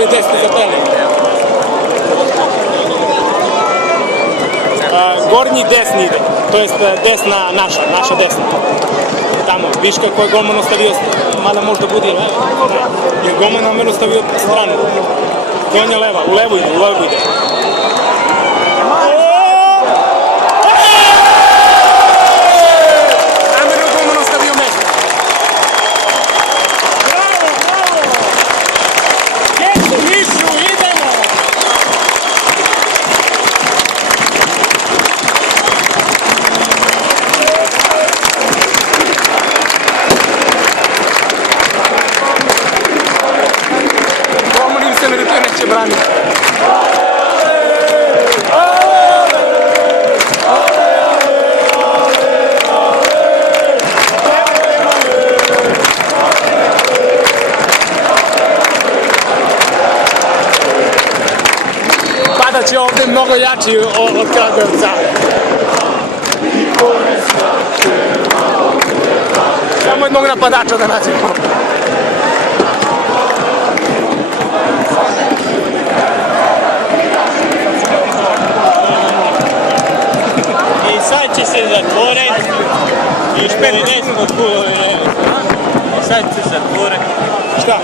ili desni za trening? Gornji desni ide, to jest desna naša desna. Tamo, viš kako je golman ostavio, mada možda budi leva, jer golman namjerno ostavio stranu. Donja leva, u levu ide. Namjerno golman ostavio mesto. Bravo! Kecu, Mišu, idemo! Neće braniti. Pada će ovdje mnogo jači od Kragujevca. Samo jednog napadača da nađemo. Sad će se zatvoriti i 50 od kulove. Sad se zatvore. Šta?